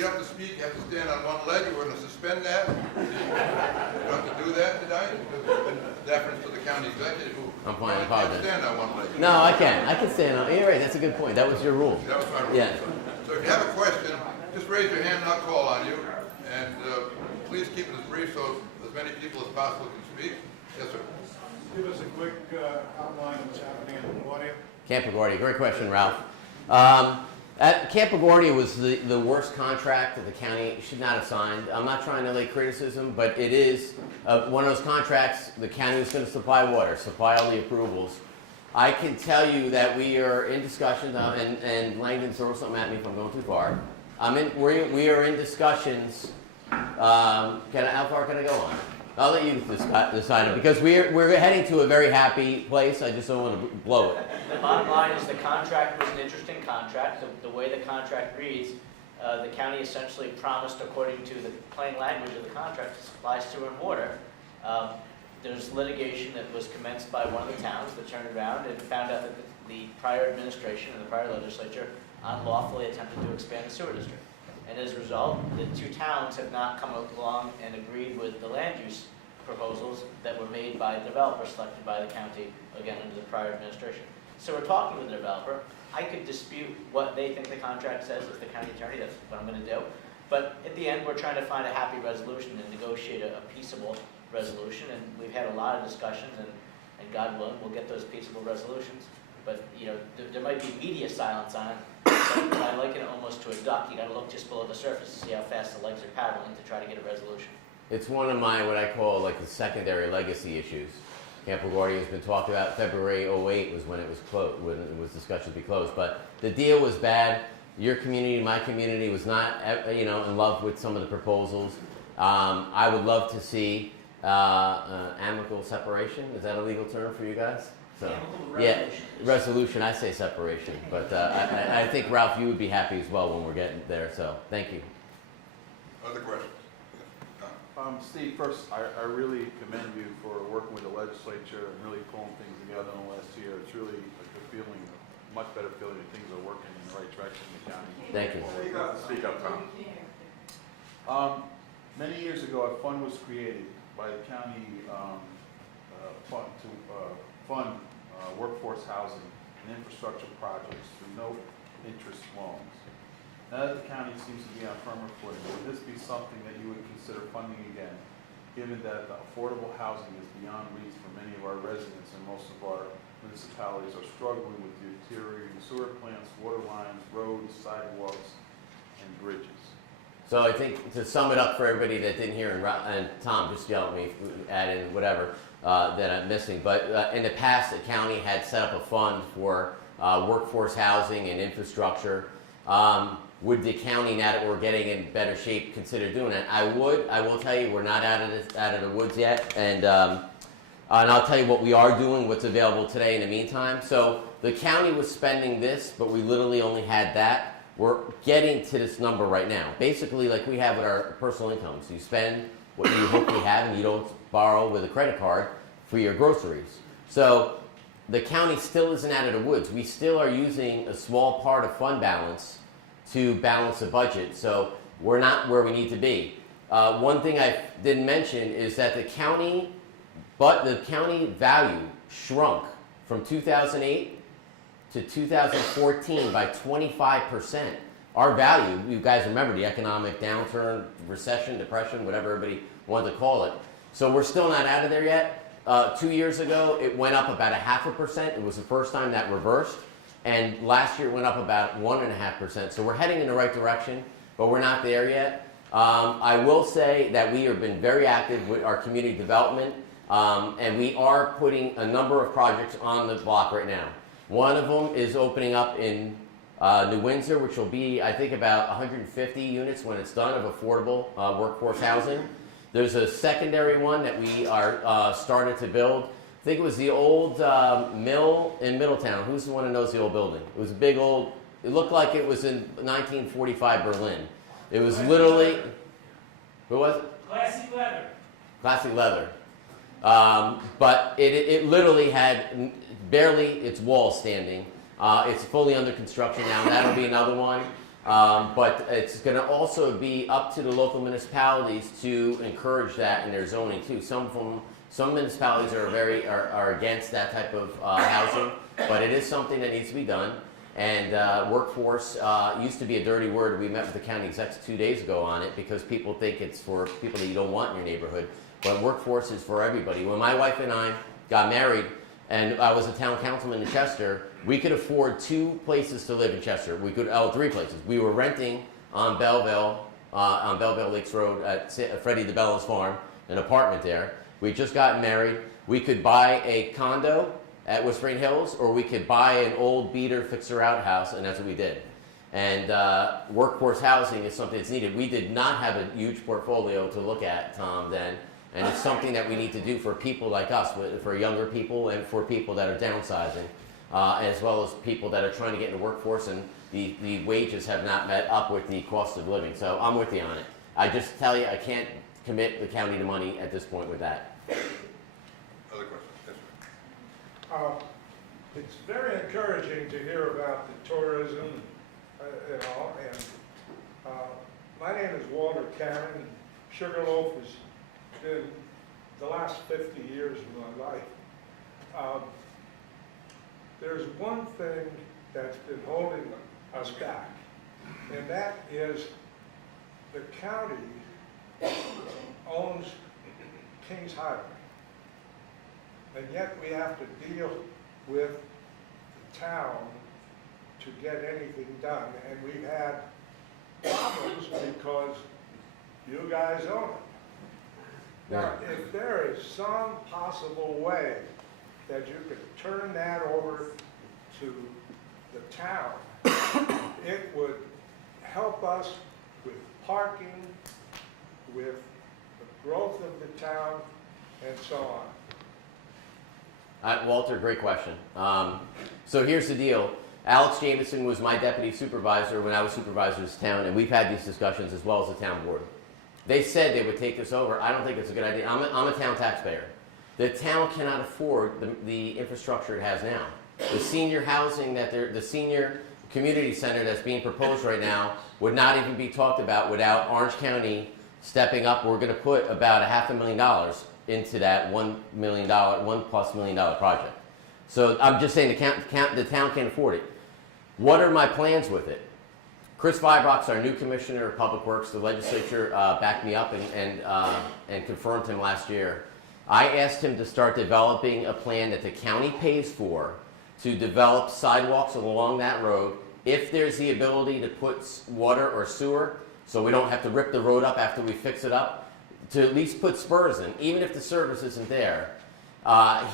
you have to speak, you have to stand on one leg. We're going to suspend that. You have to do that tonight. In deference to the county executive who I'm fine. I can't apologize. stand on one leg. No, I can. I can stand on. You're right. That's a good point. That was your rule. That was my rule. Yeah. So if you have a question, just raise your hand and I'll call on you. And please keep it as brief so as many people as possible can speak. Yes, sir. Give us a quick outline of what's happening in LaGuardia. Camp LaGuardia. Great question, Ralph. Camp LaGuardia was the worst contract that the county should not have signed. I'm not trying to lay criticism, but it is one of those contracts the county was going to supply water, supply all the approvals. I can tell you that we are in discussions, and Langdon, throw something at me if I'm going too far. We are in discussions. How far can I go on? I'll let you decide it because we're heading to a very happy place. I just don't want to blow it. The bottom line is the contract was an interesting contract. The way the contract reads, the county essentially promised, according to the plain language of the contract, to supply sewer and water. There's litigation that was commenced by one of the towns that turned around and found out that the prior administration and the prior legislature unlawfully attempted to expand the sewer district. And as a result, the two towns have not come along and agreed with the land use proposals that were made by the developer selected by the county, again, under the prior administration. So we're talking with the developer. I could dispute what they think the contract says as the county attorney. That's what I'm going to do. But at the end, we're trying to find a happy resolution and negotiate a peaceable resolution. And we've had a lot of discussions, and God willing, we'll get those peaceable resolutions. But, you know, there might be media silence on it. But I liken it almost to a duck. You got to look just below the surface to see how fast the legs are paddling to try to get a resolution. It's one of my, what I call like the secondary legacy issues. Camp LaGuardia has been talked about. February 08 was when it was closed, when it was discussed to be closed. But the deal was bad. Your community, my community, was not, in love with some of the proposals. I would love to see amicable separation. Is that a legal term for you guys? So, yeah, resolution. I say separation, but I think Ralph, you would be happy as well when we're getting there. So, thank you. Other questions? Steve, first, I really commend you for working with the legislature and really pulling things together in the last year. It's really a good feeling, a much better feeling that things are working in the right direction in the county. Thank you. Speak up, Tom. Many years ago, a fund was created by the county fund to fund workforce housing and infrastructure projects through no-interest loans. Now that the county seems to be on firmer footing, would this be something that you would consider funding again, given that the affordable housing is beyond reach for many of our residents and most of our municipalities are struggling with deteriorating sewer plants, water lines, roads, sidewalks, and bridges? So I think to sum it up for everybody that didn't hear, and Tom, just yell at me, add in whatever that I'm missing. But in the past, the county had set up a fund for workforce housing and infrastructure. Would the county, now that we're getting in better shape, consider doing that? I would. I will tell you, we're not out of the woods yet, and I'll tell you what we are doing, what's available today in the meantime. So the county was spending this, but we literally only had that. We're getting to this number right now. Basically, like we have with our personal incomes. You spend what you hopefully have, and you don't borrow with a credit card for your groceries. So the county still isn't out of the woods. We still are using a small part of fund balance to balance the budget. So we're not where we need to be. One thing I didn't mention is that the county value shrunk from 2008 to 2014 by 25%. Our value, you guys remember the economic downturn, recession, depression, whatever everybody wanted to call it. So we're still not out of there yet. 2 years ago, it went up about 0.5%. It was the first time that reversed. And last year it went up about 1.5%. So we're heading in the right direction, but we're not there yet. I will say that we have been very active with our community development, and we are putting a number of projects on the block right now. One of them is opening up in New Windsor, which will be, I think, about 150 units when it's done of affordable workforce housing. There's a secondary one that we are started to build. I think it was the old mill in Middletown. Who's the one who knows the old building? It was a big old, it looked like it was in 1945 Berlin. It was literally, who was it? Classy leather. Classy leather. But it literally had barely its walls standing. It's fully under construction now. That'll be another one. But it's going to also be up to the local municipalities to encourage that in their zoning too. Some municipalities are against that type of housing, but it is something that needs to be done. And workforce used to be a dirty word. We met with the county execs 2 days ago on it because people think it's for people that you don't want in your neighborhood. But workforce is for everybody. When my wife and I got married, and I was a town councilman in Chester, we could afford 2 places to live in Chester. 3 places. We were renting on Belleville Lakes Road at Freddie DeBella's farm, an apartment there. We just got married. We could buy a condo at Whispering Hills, or we could buy an old beater fixer-out house, and that's what we did. And workforce housing is something that's needed. We did not have a huge portfolio to look at, Tom, then, and it's something that we need to do for people like us, for younger people and for people that are downsizing, as well as people that are trying to get in the workforce, and the wages have not met up with the cost of living. So I'm with you on it. I just tell you, I can't commit the county to money at this point with that. Other questions? Yes, sir. It's very encouraging to hear about the tourism and all, and my name is Walter Cannon. Sugarloaf has been the last 50 years of my life. There's one thing that's been holding us back, and that is the county owns Kings Highway, and yet we have to deal with the town to get anything done, and we've had problems because you guys own it. Now, if there is some possible way that you could turn that over to the town, it would help us with parking, with the growth of the town, and so on. Walter, great question. So here's the deal. Alex Jameson was my deputy supervisor when I was supervisor of this town, and we've had these discussions as well as the town board. They said they would take this over. I don't think it's a good idea. I'm a town taxpayer. The town cannot afford the infrastructure it has now. The senior housing the senior community center that's being proposed right now would not even be talked about without Orange County stepping up. We're going to put about $500,000 into that $1+ million project. So I'm just saying the town can't afford it. What are my plans with it? Chris Vibrock's our new commissioner of public works. The legislature backed me up and confirmed him last year. I asked him to start developing a plan that the county pays for to develop sidewalks along that road if there's the ability to put water or sewer, so we don't have to rip the road up after we fix it up, to at least put spurs in, even if the service isn't there.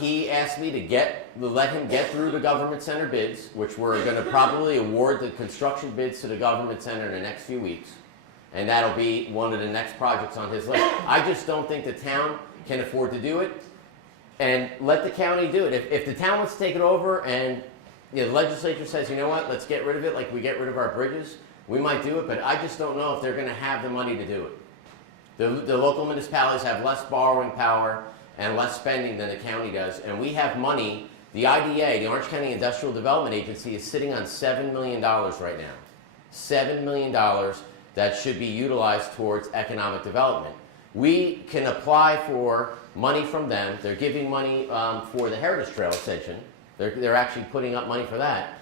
He asked me to let him get through the government center bids, which we're going to probably award the construction bids to the government center in the next few weeks. And that'll be one of the next projects on his list. I just don't think the town can afford to do it. And let the county do it. If the town wants to take it over and the legislature says, you know what, let's get rid of it like we get rid of our bridges, we might do it, but I just don't know if they're going to have the money to do it. The local municipalities have less borrowing power and less spending than the county does, and we have money. The IDA, the Orange County Industrial Development Agency, is sitting on $7 million right now. $7 million that should be utilized towards economic development. We can apply for money from them. They're giving money for the Heritage Trail extension. They're actually putting up money for that.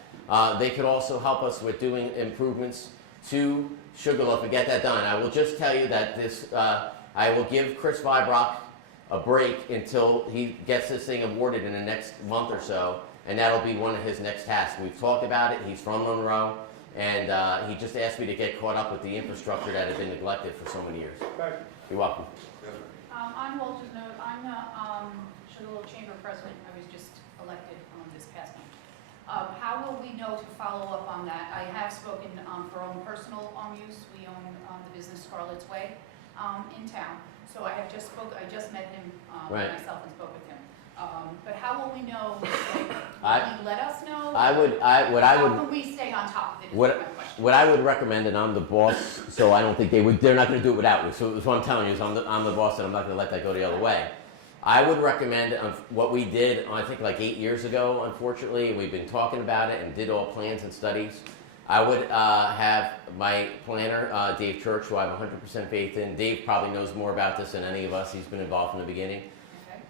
They could also help us with doing improvements to Sugarloaf and get that done. I will just tell you that I will give Chris Vibrock a break until he gets this thing awarded in the next month or so, and that'll be one of his next tasks. We've talked about it. He's from Monroe, and he just asked me to get caught up with the infrastructure that had been neglected for so many years. Thank you. You're welcome. Yes, sir. On Walter's note, I'm the Sugarloaf Chamber President. I was just elected this past month. How will we know to follow up on that? I have spoken for own personal use. We own the business Scarlett's Way in town. So I just met him Right. myself and spoke with him. But how will we know? Will he let us know? How can we stay on top of it? Is my question. What I would recommend, and I'm the boss, so I don't think they're not going to do it without me. So what I'm telling you is I'm the boss, and I'm not going to let that go the other way. I would recommend what we did, I think like 8 years ago, unfortunately, we've been talking about it and did all plans and studies. I would have my planner, Dave Church, who I have 100% faith in. Dave probably knows more about this than any of us. He's been involved from the beginning. Okay.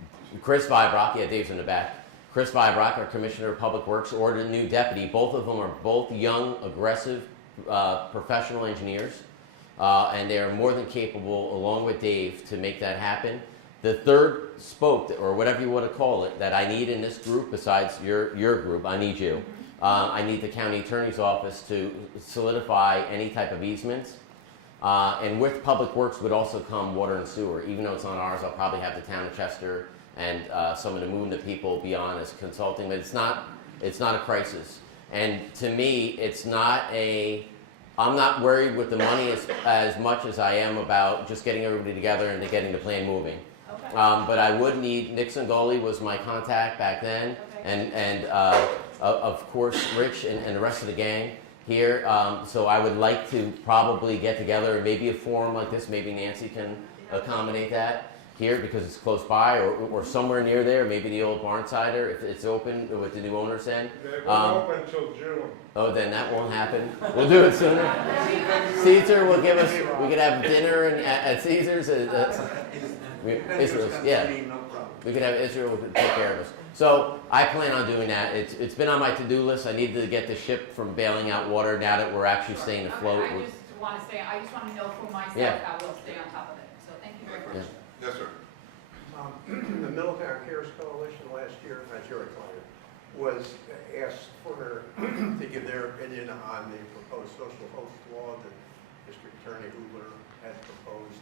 Chris Vibrock, yeah, Dave's in the back. Chris Vibrock, our Commissioner of Public Works, ordered a new deputy. Both of them are both young, aggressive, professional engineers, and they are more than capable, along with Dave, to make that happen. The third spoke, or whatever you want to call it, that I need in this group, besides your group, I need you. I need the county attorney's office to solidify any type of easements. And with Public Works would also come water and sewer. Even though it's not ours, I'll probably have the town of Chester and some of the movement people be on as consulting, but it's not a crisis. And to me, I'm not worried with the money as much as I am about just getting everybody together and getting the plan moving. Okay. But I would need, Nixon Gully was my contact back then, Okay. and of course Rich and the rest of the gang here. So I would like to probably get together, maybe a forum like this, maybe Nancy can accommodate that here because it's close by, or somewhere near there, maybe the old barn cider if it's open with the new owners then. They won't open until June. Oh, then that won't happen. We'll do it sooner. Caesar will give us, we could have dinner at Caesar's. Israel's, yeah. We could have Israel who could take care of us. So I plan on doing that. It's been on my to-do list. I need to get the ship from bailing out water now that we're actually staying afloat. I just want to know for myself Yeah. how we'll stay on top of it. So thank you very much. Yeah. Yes, sir. The Military Cares Coalition last year, that's your client, was asked for her to give their opinion on the proposed social host law that District Attorney Hoover had proposed.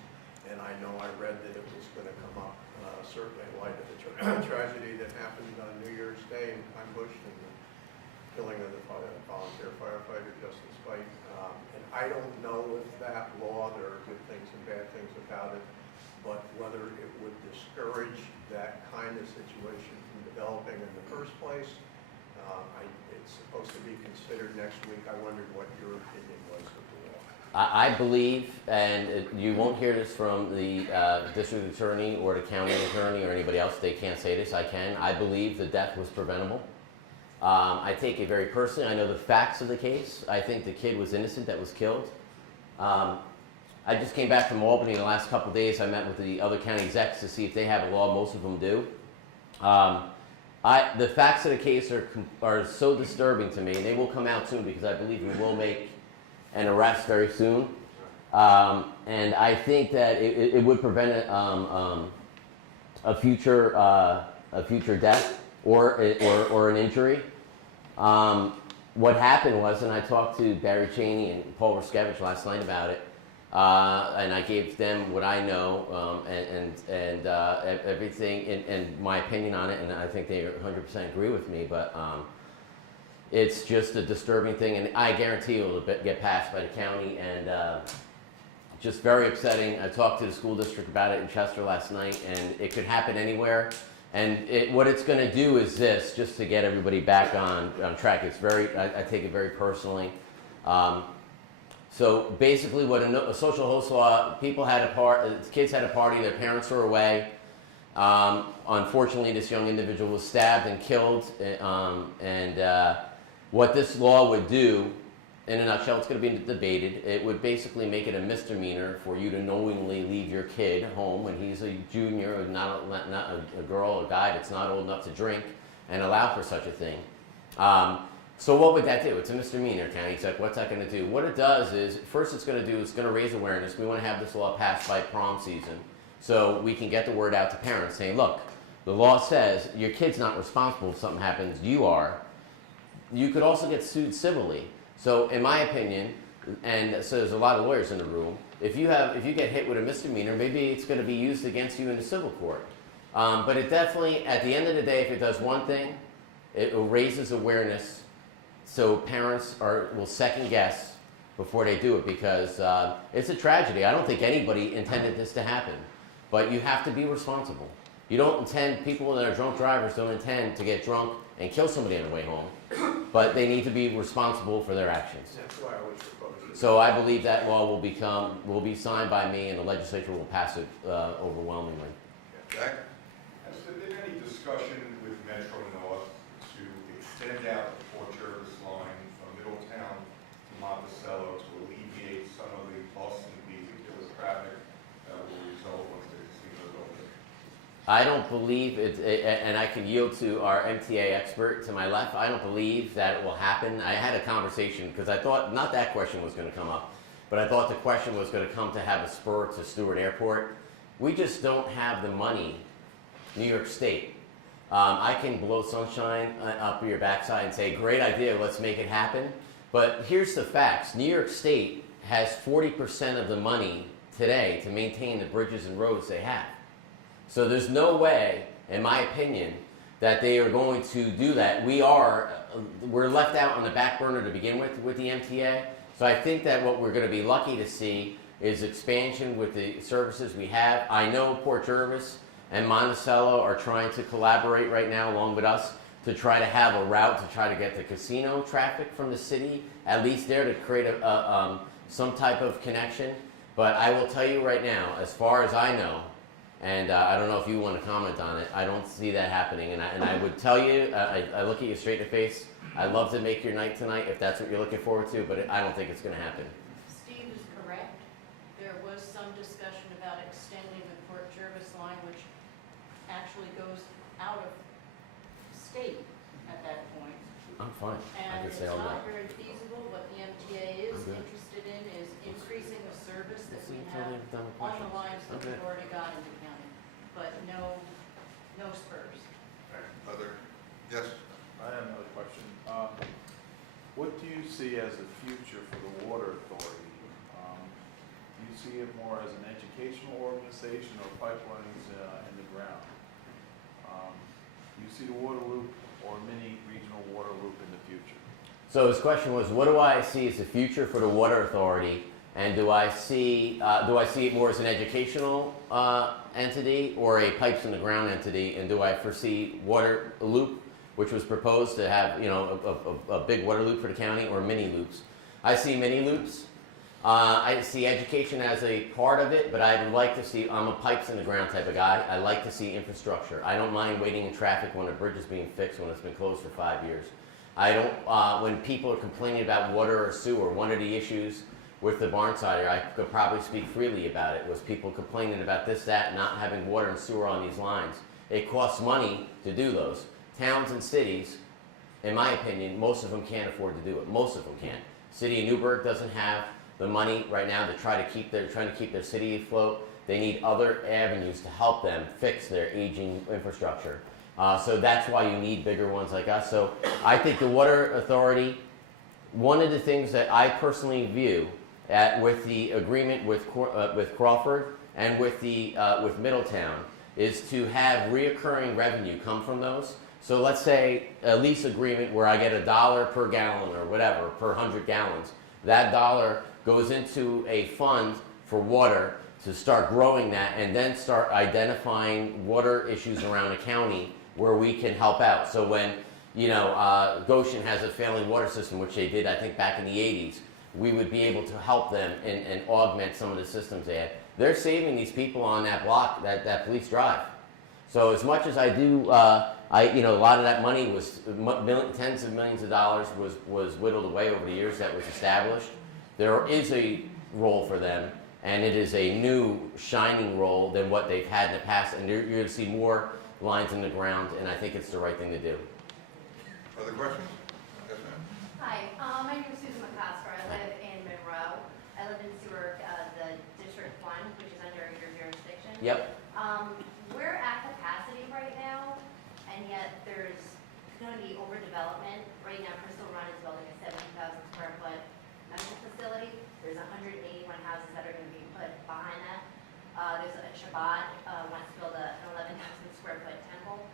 And I know I read that it was going to come up, certainly in light of the tragedy that happened on New Year's Day in Bush and the killing of the volunteer firefighter Justice Fight. And I don't know if that law, there are good things and bad things about it, but whether it would discourage that kind of situation from developing in the first place. It's supposed to be considered next week. I wondered what your opinion was of the law. I believe, and you won't hear this from the district attorney or the county attorney or anybody else, they can't say this, I can. I believe the death was preventable. I take it very personally. I know the facts of the case. I think the kid was innocent that was killed. I just came back from Albany in the last couple of days. I met with the other county execs to see if they have a law. Most of them do. The facts of the case are so disturbing to me, and they will come out soon because I believe we will make an arrest very soon. And I think that it would prevent a future death or an injury. What happened was, and I talked to Barry Cheney and Paul Ruskevich last night about it, and I gave them what I know and everything and my opinion on it, and I think they 100% agree with me. But it's just a disturbing thing, and I guarantee it will get passed by the county, and just very upsetting. I talked to the school district about it in Chester last night, and it could happen anywhere. And what it's going to do is this, just to get everybody back on track. It's I take it very personally. So basically, what a social host law, kids had a party, their parents were away. Unfortunately, this young individual was stabbed and killed. What this law would do, in a nutshell, it's going to be debated. It would basically make it a misdemeanor for you to knowingly leave your kid home when he's a junior, or not a girl or guy that's not old enough to drink, and allow for such a thing. So what would that do? It's a misdemeanor, county exec. What's that going to do? What it does is, first it's going to raise awareness. We want to have this law passed by prom season so we can get the word out to parents saying, look, the law says your kid's not responsible if something happens, you are. You could also get sued civilly. So in my opinion, and so there's a lot of lawyers in the room, if you get hit with a misdemeanor, maybe it's going to be used against you in the civil court. But it definitely, at the end of the day, if it does one thing, it raises awareness so parents will second guess before they do it, because it's a tragedy. I don't think anybody intended this to happen, but you have to be responsible. You don't intend, people that are drunk drivers don't intend to get drunk and kill somebody on the way home, but they need to be responsible for their actions. That's why I was proposing. So I believe that law will be signed by me, and the legislature will pass it overwhelmingly. Jack? Has there been any discussion with Metro North to extend out the Port Jervis line from Middletown to I don't believe and I can yield to our MTA expert to my left. I don't believe that it will happen. I had a conversation because I thought not that question was going to come up, but I thought the question was going to come to have a spur to Stewart Airport. We just don't have the money, New York State. I can blow sunshine up your backside and say, great idea, let's make it happen. But here's the facts. New York State has 40% of the money today to maintain the bridges and roads they have. So there's no way, in my opinion, that they are going to do that. We're left out on the back burner to begin with the MTA. So I think that what we're going to be lucky to see is expansion with the services we have. I know Port Jervis and Monticello are trying to collaborate right now along with us to try to have a route to try to get the casino traffic from the city, at least there to create some type of connection. But I will tell you right now, as far as I know, and I don't know if you want to comment on it, I don't see that happening. And I would tell you, I look at you straight in the face, I'd love to make your night tonight if that's what you're looking forward to, but I don't think it's going to happen. Steve is correct. There was some discussion about extending the Port Jervis line, which actually goes out of state at that point. I'm fine. I And could it's say all not that. very feasible. What the MTA is I'm good. interested in is increasing the service that we Until have they've done the on the questions. lines that Okay. we've already got in the county, but no spurs. Other, yes? I have another question. What do you see as the future for the Water Authority? Do you see it more as an educational organization or pipelines in the ground? Do you see the water loop or mini regional water loop in the future? So his question was, what do I see as the future for the Water Authority? And do I see it more as an educational entity or a pipes in the ground entity? And do I foresee water loop, which was proposed to have, you know, a big water loop for the county, or mini loops? I see mini loops. I see education as a part of it, but I would like to see, I'm a pipes in the ground type of guy. I like to see infrastructure. I don't mind waiting in traffic when a bridge is being fixed when it's been closed for 5 years. I don't, when people are complaining about water or sewer, one of the issues with the Barnsider, I could probably speak freely about it, was people complaining about this, that, not having water and sewer on these lines. It costs money to do those. Towns and cities, in my opinion, most of them can't afford to do it. Most of them can't. City of Newburgh doesn't have the money right now to trying to keep their city afloat. They need other avenues to help them fix their aging infrastructure. So that's why you need bigger ones like us. So I think the Water Authority, one of the things that I personally view with the agreement with Crawford and with Middletown is to have reoccurring revenue come from those. So let's say a lease agreement where I get $1 per gallon or whatever per 100 gallons. That dollar goes into a fund for water to start growing that, and then start identifying water issues around the county where we can help out. So when, you know, Goshen has a failing water system, which they did, I think, back in the 80s, we would be able to help them and augment some of the systems they had. They're saving these people on that block, that police drive. So as much as I do, you know, a lot of that money was, tens of millions of dollars was whittled away over the years that was established. There is a role for them, and it is a new shining role than what they've had in the past, and you're going to see more lines in the ground, and I think it's the right thing to do. Other questions? Yes, ma'am. Hi, my name is Susan McCosker. I live in Monroe. I live in Newark, the District 1, which is under your jurisdiction. Yep. We're at capacity right now, and yet there's going to be overdevelopment. Right now, Crystal Run is building a 70,000 square foot medical facility. There's 181 houses that are going to be put behind that. There's a Shabbat wants to build an 11,000 square foot temple.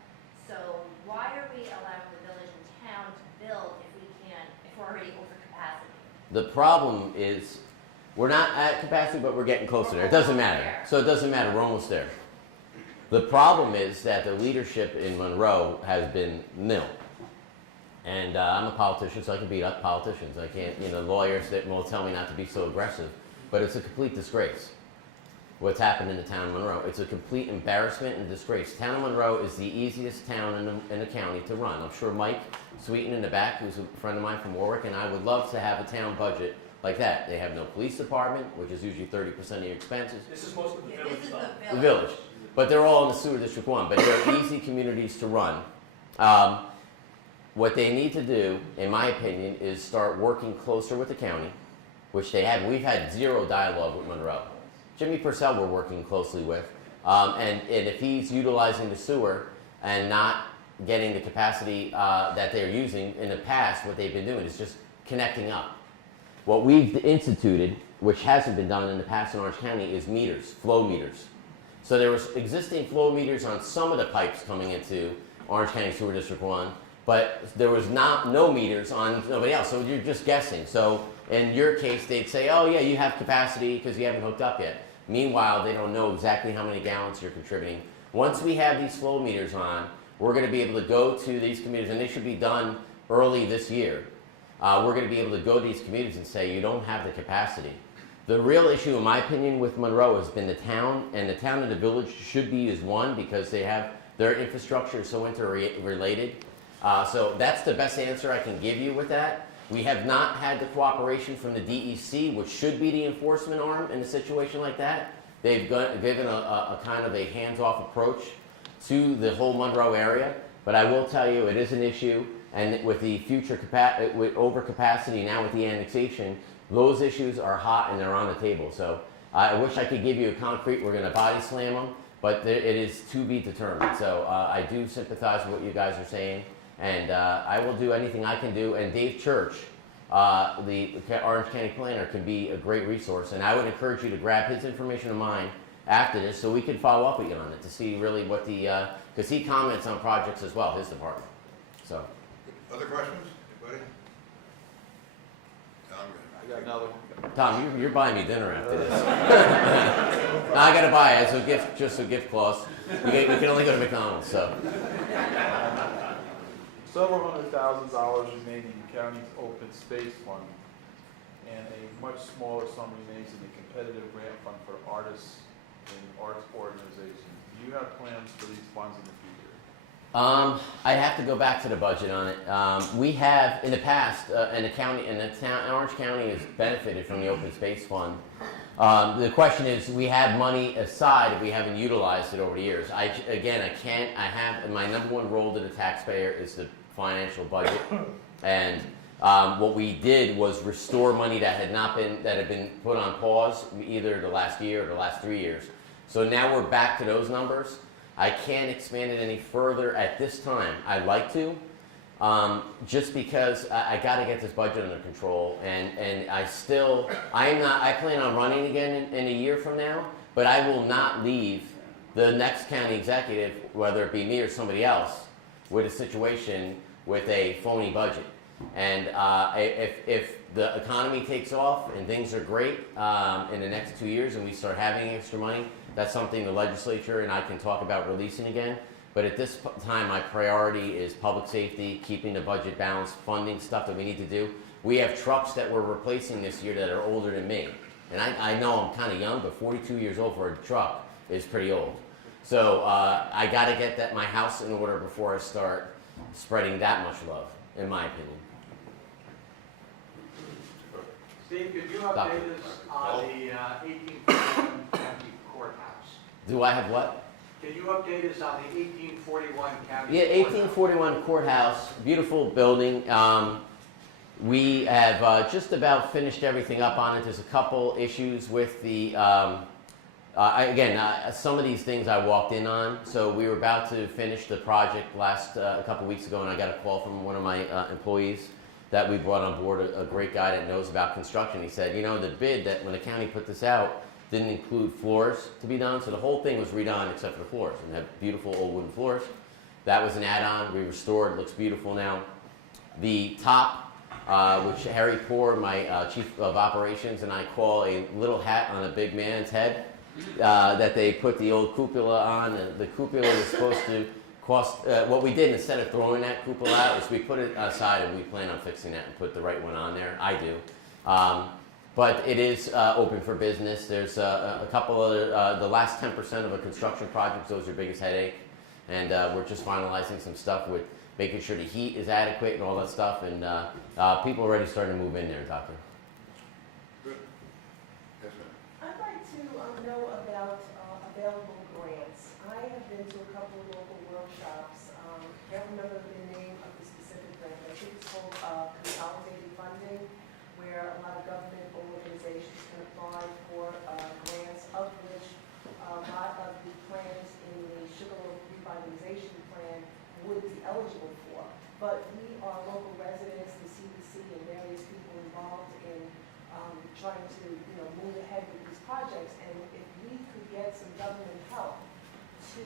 So why are we allowing the village and town to build if we're already over capacity? The problem is we're not at capacity, but we're getting closer there. It doesn't matter. So it doesn't matter. We're almost there. The problem is that the leadership in Monroe has been nil. And I'm a politician, so I can beat up politicians. I can't, you know, lawyers that will tell me not to be so aggressive. But it's a complete disgrace what's happened in the town of Monroe. It's a complete embarrassment and disgrace. Town of Monroe is the easiest town in the county to run. I'm sure Mike Sweeten in the back, who's a friend of mine from Warwick, and I would love to have a town budget like that. They have no police department, which is usually 30% of your expenses. This is most of the village This is though. the The village. But they're all in the sewer district 1, but they're easy communities to run. What they need to do, in my opinion, is start working closer with the county, which they have. We've had zero dialogue with Monroe. Jimmy Purcell we're working closely with, and if he's utilizing the sewer and not getting the capacity that they're using in the past, what they've been doing is just connecting up. What we've instituted, which hasn't been done in the past in Orange County, is meters, flow meters. So there was existing flow meters on some of the pipes coming into Orange County Sewer District 1, but there was no meters on nobody else, so you're just guessing. So in your case, they'd say, oh yeah, you have capacity because you haven't hooked up yet. Meanwhile, they don't know exactly how many gallons you're contributing. Once we have these flow meters on, we're going to be able to go to these communities, and they should be done early this year. We're going to be able to go to these communities and say, you don't have the capacity. The real issue, in my opinion, with Monroe has been the town, and the town and the village should be as one because they have their infrastructure is so interrelated. So that's the best answer I can give you with that. We have not had the cooperation from the DEC, which should be the enforcement arm in a situation like that. They've given a kind of a hands-off approach to the whole Monroe area, but I will tell you it is an issue, and with the future with overcapacity now with the annexation, those issues are hot and they're on the table. So I wish I could give you a concrete, we're going to body slam them, but it is to be determined. So I do sympathize with what you guys are saying, and I will do anything I can do. And Dave Church, the Orange County planner, can be a great resource, and I would encourage you to grab his information of mine after this so we can follow up with you on it to see really what the, because he comments on projects as well, his department. So. Other questions? Anybody? No, I'm I good. got another one. Tom, you're buying me dinner after this. No, I gotta buy it as a gift, just a gift clause. We can only go to McDonald's, so. Several $100,000 remaining in county's open space fund, and a much smaller sum remains in the competitive grant fund for artists and arts organizations. Do you have plans for these funds in the future? I have to go back to the budget on it. We have in the past, and the county, and the town, Orange County has benefited from the open space fund. The question is, we have money aside if we haven't utilized it over the years. I have, my number one role to the taxpayer is the financial budget. And what we did was restore money that had been put on pause either the last year or the last 3 years. So now we're back to those numbers. I can't expand it any further at this time. I'd like to, just because I got to get this budget under control, and I plan on running again in a year from now, but I will not leave the next county executive, whether it be me or somebody else, with a situation with a phony budget. And if the economy takes off and things are great in the next 2 years and we start having extra money, that's something the legislature and I can talk about releasing again. But at this time, my priority is public safety, keeping the budget balanced, funding stuff that we need to do. We have trucks that we're replacing this year that are older than me. And I know I'm kind of young, but 42 years old for a truck is pretty old. So I got to get my house in order before I start spreading that much love, in my opinion. Steve, could you update us on the 1841 County Courthouse? Do I have what? Can you update us on the 1841 County Yeah, Courthouse? 1841 Courthouse, beautiful building. We have just about finished everything up on it. There's a couple issues with the, some of these things I walked in on. So we were about to finish the project a couple weeks ago, and I got a call from one of my employees that we brought on board, a great guy that knows about construction. He said, you know, the bid that when the county put this out didn't include floors to be done, so the whole thing was redone except for the floors, and have beautiful old wooden floors. That was an add-on. We restored, looks beautiful now. The top, which Harry Poor, my chief of operations, and I call a little hat on a big man's head, that they put the old cupola on. And the cupola was supposed to cost, what we did instead of throwing that cupola out is we put it aside, and we plan on fixing that and put the right one on there. I do. But it is open for business. There's a couple other, the last 10% of a construction project, those are your biggest headache. And we're just finalizing some stuff with making sure the heat is adequate and all that stuff. And people are already starting to move in there, Doctor. Good. Yes, ma'am. I'd like to know about available grants. I have been to a couple of local workshops. Can't remember the name of the specific grant. I think it's called consolidated funding, where a lot of government organizations can apply for grants, of which a lot of the plans in the Sugarloaf revitalization plan would be eligible for. But we are local residents, the CDC, and various people involved in trying to, move ahead with these projects. And if we could get some government help to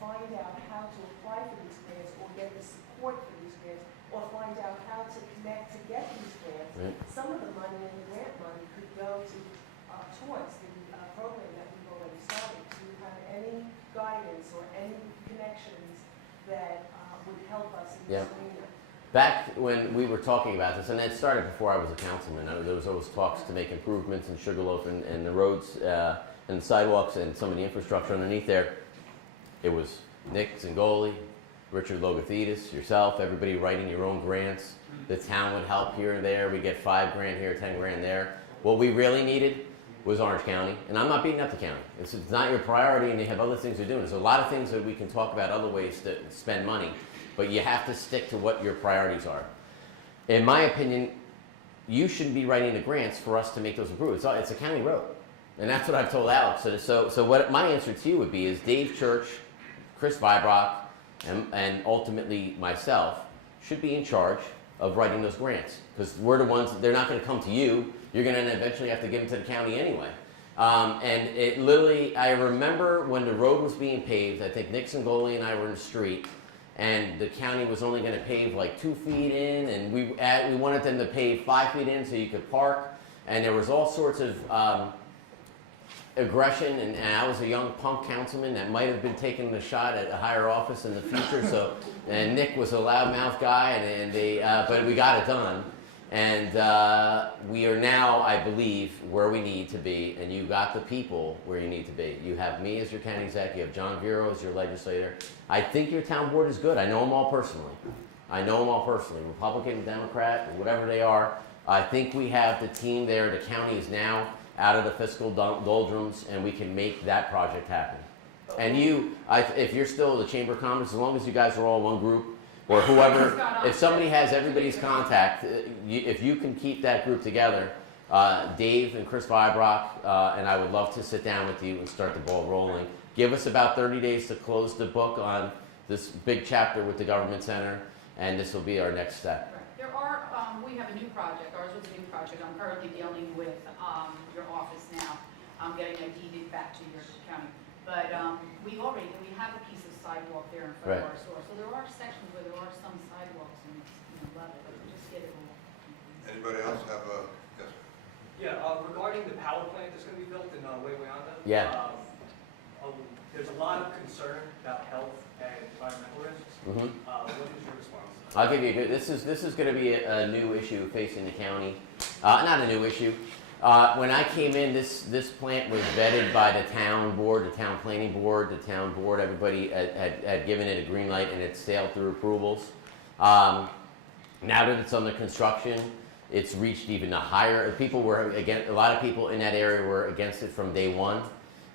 find out how to apply for these grants or get the support for these grants, or find out how to connect to get these grants, Right. some of the money and the grant money could go to towards the program that we've already started. Do you have any guidance or any connections that would help us in this Yeah. arena? Back when we were talking about this, and it started before I was a councilman, there was always talks to make improvements in Sugarloaf and the roads and the sidewalks and some of the infrastructure underneath there. It was Nick Zingoli, Richard Logothetis, yourself, everybody writing your own grants. The town would help here and there. We get $5 grand here, 10 grand there. What we really needed was Orange County, and I'm not beating up the county. It's not your priority, and they have other things they're doing. There's a lot of things that we can talk about, other ways to spend money, but you have to stick to what your priorities are. In my opinion, you shouldn't be writing the grants for us to make those improvements. It's a county road, and that's what I've told Alex. So what my answer to you would be is Dave Church, Chris Vibrock, and ultimately myself should be in charge of writing those grants, because we're the ones. They're not going to come to you. You're going to eventually have to give them to the county anyway. And it literally, I remember when the road was being paved, I think Nick Zingoli and I were in the street, and the county was only going to pave like 2 feet in, and we wanted them to pave 5 feet in so you could park, and there was all sorts of aggression, and I was a young punk councilman that might have been taking the shot at a higher office in the future. So, and Nick was a loudmouth guy, but we got it done, and we are now, I believe, where we need to be, and you got the people where you need to be. You have me as your county exec, you have John Vero as your legislator. I think your town board is good. I know them all personally. Republican, Democrat, whatever they are. I think we have the team there. The county is now out of the fiscal doldrums, and we can make that project happen. And if you're still the Chamber of Commerce, as long as you guys are all one group, or whoever, if somebody has everybody's contact, if you can keep that group together, Dave and Chris Vibrock, and I would love to sit down with you and start the ball rolling. Give us about 30 days to close the book on this big chapter with the government center, and this will be our next step. There are, we have a new project, ours was a new project, I'm currently dealing with your office now. I'm getting it deeded back to your county. But we have a piece of sidewalk there in front of our store. So there are sections where there are some sidewalks in level, but just get it all. Anybody else have a, yes? Yeah, regarding the power plant that's going to be built in Wayanda. Yeah. There's a lot of concern about health and environmental risks. Mm-hmm. What is your response to that? I'll give you a good, this is going to be a new issue facing the county. Not a new issue. When I came in, this plant was vetted by the town board, the town planning board, everybody had given it a green light, and it sailed through approvals. Now that it's under construction, it's reached even a higher, a lot of people in that area were against it from day one.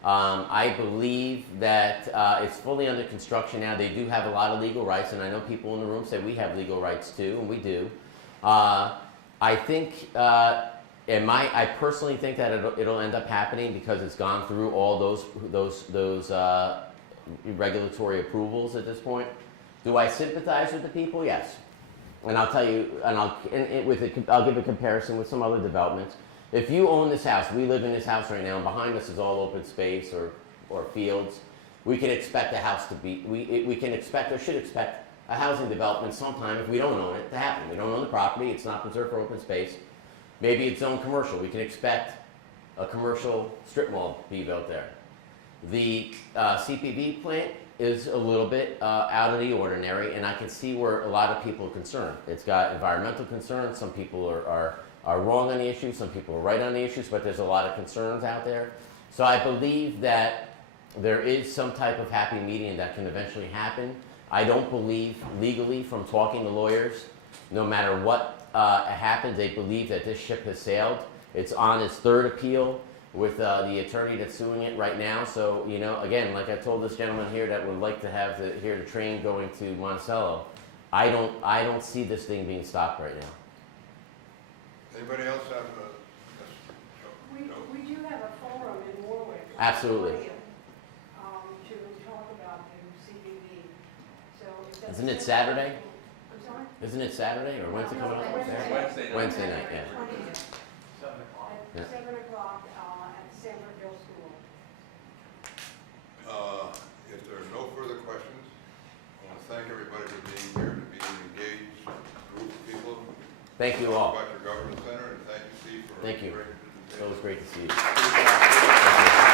I believe that it's fully under construction now. They do have a lot of legal rights, and I know people in the room say we have legal rights too, and we do. I think, I personally think that it'll end up happening because it's gone through all those regulatory approvals at this point. Do I sympathize with the people? Yes. And I'll tell you, I'll give a comparison with some other developments. If you own this house, we live in this house right now, and behind us is all open space or fields. We can expect a house to be, we can expect or should expect a housing development sometime, if we don't own it, to happen. We don't own the property, it's not preserved for open space. Maybe it's zoned commercial. We can expect a commercial strip mall to be built there. The CPV plant is a little bit out of the ordinary, and I can see where a lot of people are concerned. It's got environmental concerns. Some people are wrong on the issues, some people are right on the issues, but there's a lot of concerns out there. So I believe that there is some type of happy medium that can eventually happen. I don't believe legally, from talking to lawyers, no matter what happens, they believe that this ship has sailed. It's on its third appeal with the attorney that's suing it right now. So, you know, again, like I told this gentleman here that would like to have the train going to Monticello, I don't see this thing being stopped right now. Anybody else have We do have a forum in Warwick. on the Absolutely. 20th, to talk about the CBD. So if that's Isn't it Saturday? I'm sorry? Isn't it Saturday or when's it coming up? Wednesday. Wednesday night, yeah. 20th, 7 o'clock. Yeah. at 7 o'clock, at the Sanford Hill School. if there are no further questions, I want to thank everybody for being here, to be an engaged group of people. Thank you all. About your government center, and thank you, Steve, for Thank you. a great It's presentation. always great to see you. Thank you.